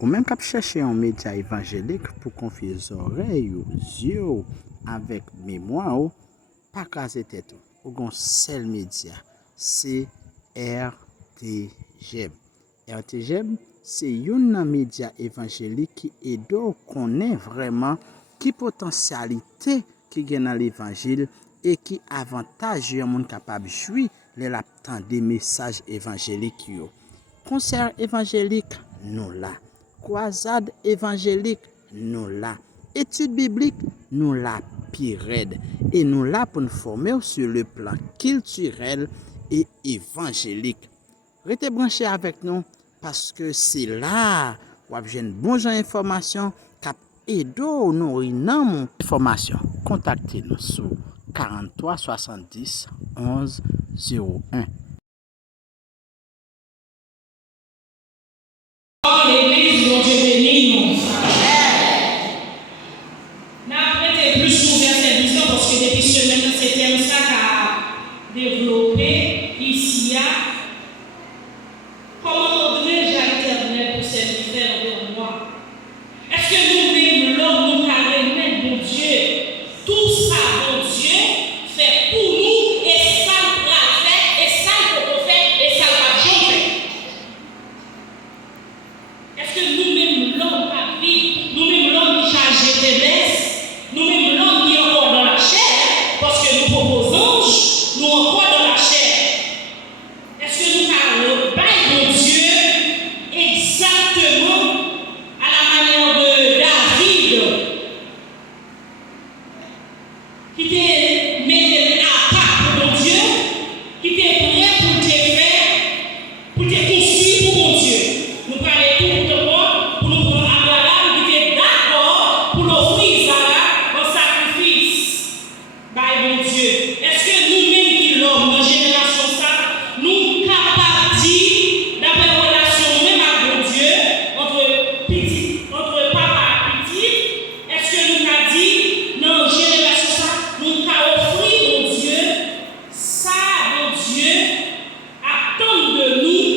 ou même qu'à chercher un média évangélique pour confier les oreilles, les yeux avec mémoire, pas casser tête. Ou un seul média, c'est RTGM. RTGM, c'est un média évangélique qui aide à connaître vraiment qui potentialité qui gagne dans l'évangile et qui avantage les gens capable de jouir les des messages évangéliques. Concert évangélique, nous là. Croisade évangélique, nous là. Étude biblique, nous là pire. Et nous là pour nous former sur le plan culturel et évangélique. Restez branchés avec nous parce que c'est là où vous avez une bonne information qui aide nous dans mon information. Contactez-nous sur 43 70 11 01. L'église dont Dieu bénit nous. N'a prêté plus ouvert cette vision parce que depuis semaine, c'était ça qu'a développé ici. Comment donner à l'Éternel pour cette faire de moi? Est-ce que nous-mêmes, l'homme, nous remettre mon Dieu? Tout ça, mon Dieu, fait pour nous et ça le fait, et ça le fait, et ça le fait. Est-ce que nous-mêmes, l'homme qui vit, nous-mêmes, l'homme qui charge des laisses, nous-mêmes, l'homme qui est encore dans la chair, parce que nous proposons, nous encore dans la chair. Est-ce que nous parlons de Dieu exactement à la manière de David, qui était mis à part pour mon Dieu, qui était prêt pour te faire, pour te construire pour mon Dieu. Nous parlons tout le monde pour nous prendre Abraham qui était d'accord pour l'offrir ça en sacrifice. By mon Dieu. Est-ce que nous-mêmes qui l'homme, dans la génération ça, nous capables de dire, d'après la relation même avec mon Dieu, entre papa et petit, est-ce que nous avons dit, dans la génération ça, nous avons offert mon Dieu, ça, mon Dieu, attend de nous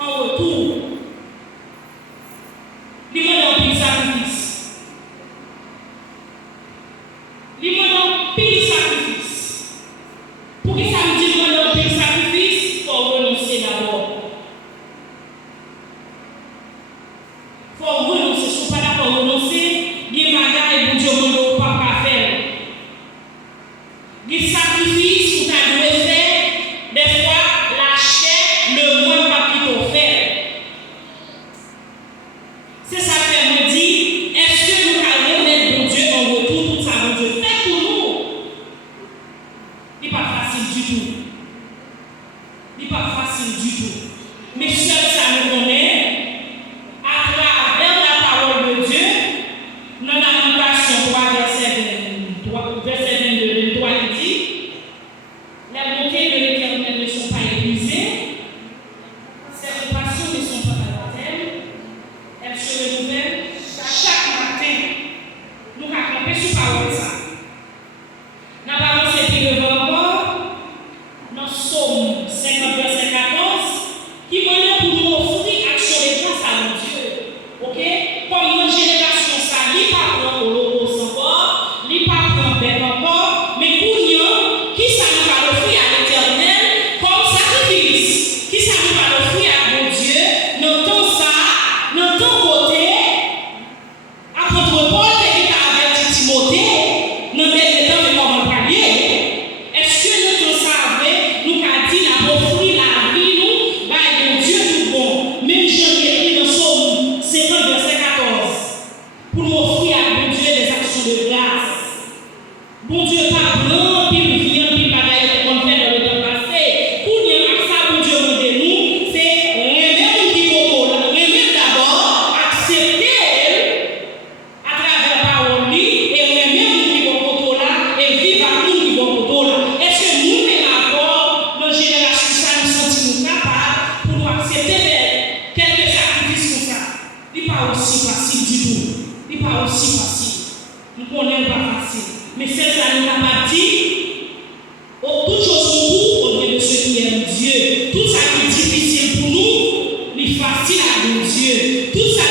en retour. Lui-même pile sacrifice. Lui-même pile sacrifice. Pour que ça me dise moi pile sacrifice, il faut renoncer d'abord. Il faut renoncer. Si vous ne pouvez pas renoncer, bien bagaille pour Dieu ne pas faire. Les sacrifices, vous avez faire, des fois, la chair, le moins pas qui t'ont fait. C'est ça que me dit, est-ce que nous allons remettre mon Dieu en retour tout ça, mon Dieu fait pour nous? Il n'est pas facile du tout. Il n'est pas facile du tout. Mais seul ça nous connaît, à travers la parole de Dieu, dans Lamentation 3, verset 22, 23, il dit, les bontés de l'Éternel ne sont pas épuisées, ses compassions ne sont pas à la terre, elles se renouvellent chaque matin. Nous avons campé sur parole ça. Nous avons avancé plus devant encore, dans Psaume 50, verset 14, qui venait pour nous offrir action de grâce à mon Dieu. Ok? Comme une génération, ça, il pas prendre l'eau encore, il pas prendre bête encore, mais pour nous, qui ça nous va offrir à l'Éternel comme sacrifice? Qui ça nous va offrir à mon Dieu? Dans ton ça, dans ton côté, apôtre Paul qui t'a averti Timothée, dans les temps de comment parler. Est-ce que nous savons, nous qu'a dit la offrir la vie, nous, bah, mon Dieu tout bon. Même j'ai écrit dans Psaume 50, verset 14, pour nous offrir à mon Dieu des actions de grâce. Bon Dieu, pas blanc, puis vient, puis bagaille qu'on fait dans le temps passé. Pour nous, avec ça, bon Dieu, nous de nous, c'est remettre qui remettre d'abord, accepter à travers la parole, et remettre qui vont là, et vivre à nous qui vont là. Est-ce que nous, même encore, nos générations, ça nous sentons capables pour nous accepter quelques sacrifices comme ça? Il n'est pas aussi facile du tout. Il n'est pas aussi facile. Nous connaissons pas facile. Mais c'est ça, nous n'a pas dit, toute chose pour au lieu de ceux qui aiment Dieu. Tout ça qui est difficile pour nous, il est facile à Dieu. Tout ça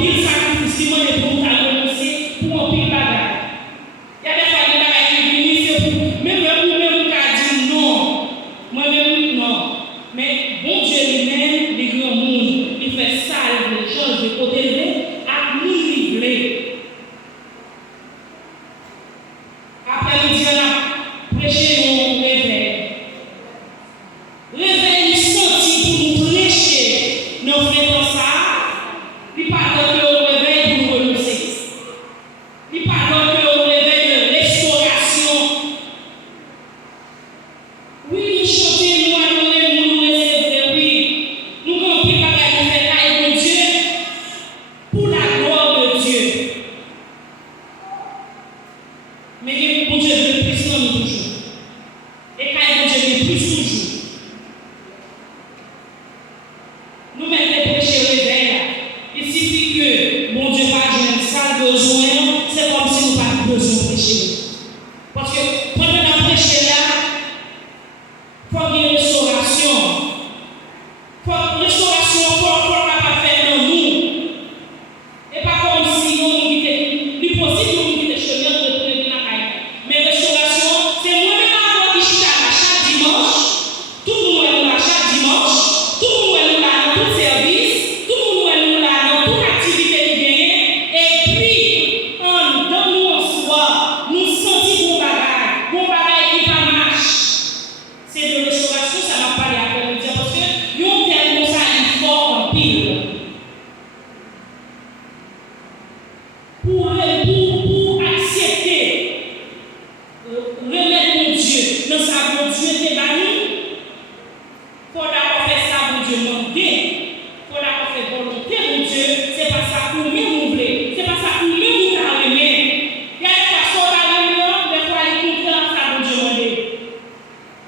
pile sacrifice qui m'a pour nous renoncer pour un pile bagage. Il y a des fois des bagages qui viennent, c'est pour même vous-même qui a dit non. Moi-même, non. Mais bon Dieu lui-même, les grands mondes, il fait ça, les choses de côté à nous livrer. Après-midi, on a prêché au réveil. Réveil, il senti pour nous prêcher. Nous faisons ça. Il parle que au réveil pour nous renoncer. Il parle que au réveil de restauration. Oui, chanter, nous adorer, nous recevoir, oui. Nous comprenons pas la faire de Dieu pour la gloire de Dieu. Mais bon Dieu veut plus dans nous toujours. Et quand bon Dieu veut plus toujours. Nous mettons prêcher au réveil là. Il suffit que bon Dieu va jouer ça besoin, c'est comme si nous n'avons pas besoin de prêcher. Parce que pendant la prêcher là, il faut qu'il y ait une restauration. Restauration, il faut pas faire dans nous. Et pas comme si nous nous possible nous quitter le chemin de retourner dans la caille. Mais restauration, c'est moi-même avant qui chita à chaque dimanche. Tout le monde est là chaque dimanche. Tout le monde est là dans tout service. Tout le monde est là dans toute activité qui gagne. Et puis, dans nous en soi, nous sentons bon bagage qui pas marche. C'est de restauration, ça m'a parlé après-midi. Parce que nous avons comme ça, il faut en pile. Pour accepter, remettre mon Dieu dans sa bon Dieu t'est banni, il faut d'abord faire ça pour Dieu demander, il faut d'abord faire volonté mon Dieu, c'est pas ça pour nous voulons, c'est pas ça pour nous aimer. Il y a des façons d'aller des fois il comprend ça pour Dieu demander.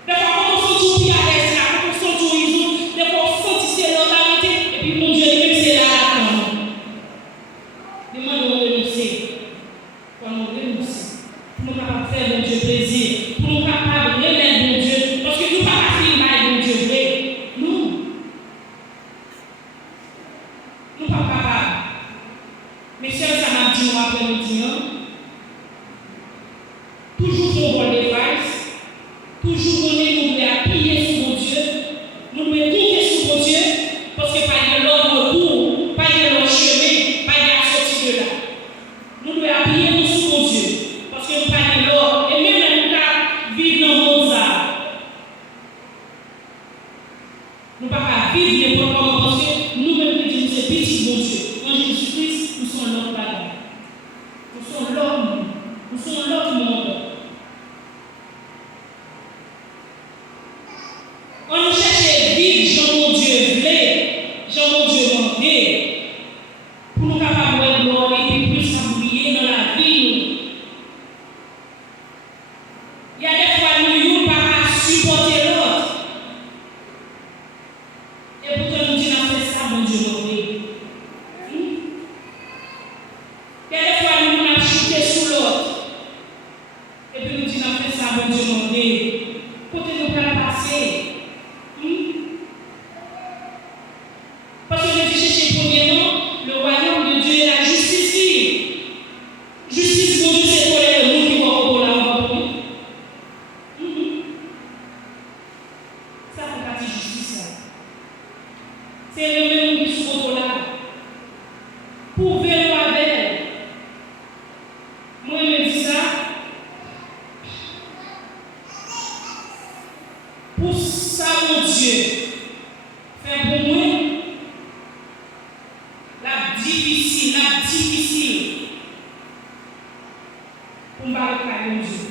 Des fois quand on se trouve à l'aise là, quand on se trouve des fois on sent c'est l'autorité, et puis mon Dieu lui c'est là à demande de renoncer. Pour nous renoncer. Pour nous capables de faire mon Dieu plaisir. Pour nous capables de remettre mon Dieu. Parce que nous ne pouvons pas faire mon Dieu vrai. Non. Nous ne sommes pas capables. Mais ça m'a dit moi après-midi. Toujours qu'on voit les vases. Toujours qu'on est nous appuyer sur mon Dieu. Nous devons compter sur mon Dieu. Parce que pas de l'ordre retour, pas de l'ordre chemin, pas de la sortie de là. Nous devons appuyer nous sur mon Dieu. Parce que nous pas de l'ordre. Et même nous vivre dans le monde ça. Nous ne pouvons pas vivre n'importe comment parce que nous-mêmes nous disons c'est petit bon Dieu. En Jésus-Christ, nous sommes l'autre bagage. Nous sommes l'homme. Nous sommes l'autre monde. On nous cherche à vivre, Jean mon Dieu voulait, Jean mon Dieu demandé, pour nous capables de gloire et plus s'abouiller dans la vie. Il y a des fois nous ne pouvons pas supporter l'autre. Et pourtant nous disons fait ça, mon Dieu demandé. Il y a des fois nous pouvons chuter sous l'autre. Et puis nous disons fait ça, mon Dieu demandé. Côté nous pouvons passer. Parce que je dis chercher premièrement le royaume de Dieu et la justice. Justice pour Dieu, c'est pour le monde qui va au là pour nous. Ça fait partie de justice. C'est le même qui se au là. Pour vivre avec. Moi, je me dis ça. Pour ça, mon Dieu. Faire pour moi. La difficile. Pour me parler de Dieu.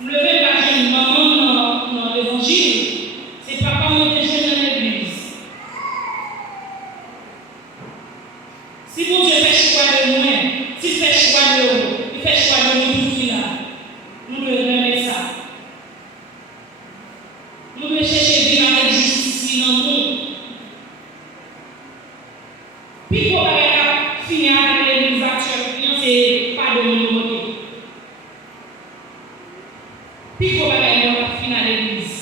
Vous levez la jeune maman dans l'évangile, c'est papa qui était jeune dans l'église. Si mon Dieu fait choix de moi, s'il fait choix de vous, il fait choix de nous tout qui là. Nous devons remettre ça. Nous devons chercher à vivre avec justice dans le monde. Puis pour finir avec l'église actuelle, c'est pas de mon côté. Puis pour finir avec l'église.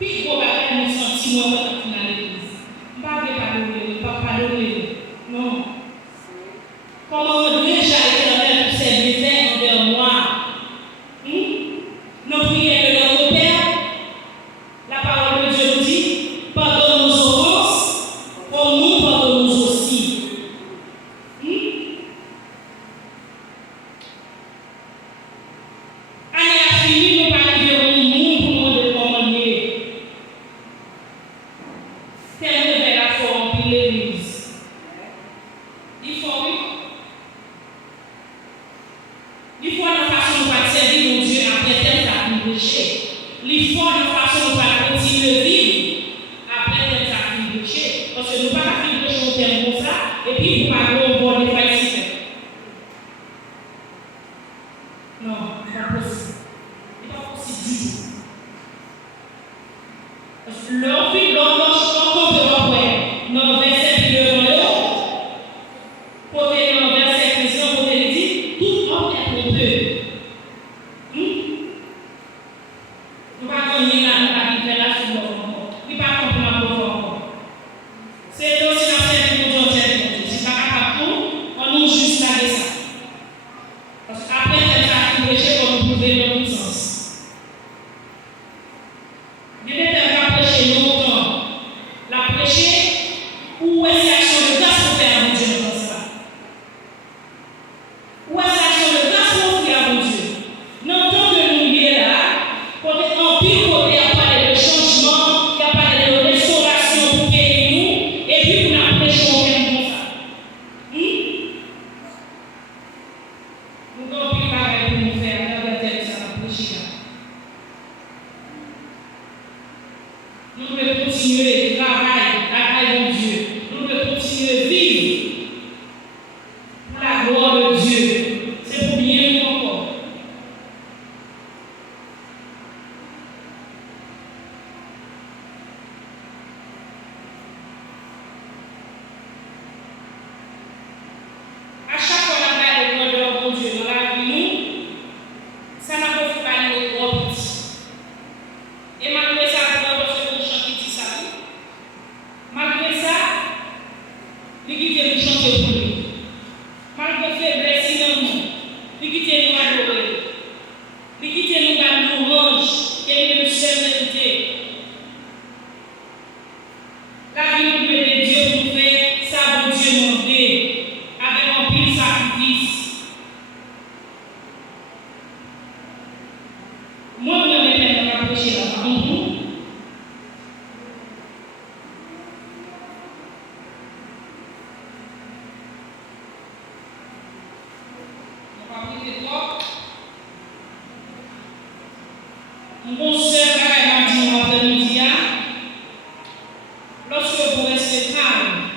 Puis pour nous sentir finir avec l'église. Je ne parle pas de Comment rendrai-je à l'Éternel tous ses bienfaits envers moi? Nos prières de notre Père, la parole de Dieu nous dit, pardonne nos offenses, comme nous pardonnons aussi. Année a fini, nous parlons au monde pour demander comment mieux. Telle nouvelle a formé l'Église. Il faut la façon de servir mon Dieu après tel que nous péché. Il faut la façon de continuer à vivre après tel que nous péché. Parce que nous ne pouvons pas vivre de choses comme ça et puis nous parlons au bord des failles. Non, ce n'est pas possible. Ce n'est pas possible du tout. Parce que leur vie, leur marche, leur comportement, dans le verset qui est devant eux, pour venir dans le verset précédent, pour venir dire, tout homme est trompeux. Nous ne pouvons pas gagner la révélation de notre corps. Nous ne pouvons pas comprendre notre corps. C'est aussi la scène de notre Dieu. Si nous ne sommes pas capables, on nous juste là de ça. Parce qu'après, c'est ça qui péché pour nous prouver notre puissance. Dieu est prêché longtemps. La prêché, où est-ce l'action de grâce pour faire mon Dieu dans ça? Où est-ce l'action de grâce pour faire mon Dieu? Non, tant que nous y est là, pour être en pire côté, il y a parlé de changement, il y a parlé de restauration pour payer nous, et puis nous n'avons prêché aucun comme ça. Nous avons pris pareil pour nous faire, dans la tête, ça va prêcher là. Nous devons continuer à travailler mon Dieu. Nous devons continuer à vivre pour la gloire de Dieu. C'est pour bien nous encore. À chaque fois qu'on a le gloire de mon Dieu dans la vie, nous, ça n'a pas fait parler de gros petit. Et malgré ça, parce que nous chantons qui ça. Malgré ça, nous quittons nous chanter pour lui. Malgré faiblesse, nous quittons nous adorer. Nous quittons nous dans nos louanges, et nous sommes mérités. La vie nous de Dieu pour nous faire ça, bon Dieu mon Dieu, avec un pile sacrifice. Moi, je vais me prêcher là-bas. Mon bon sœur, m'a dit après-midi, lorsque vous restez calme,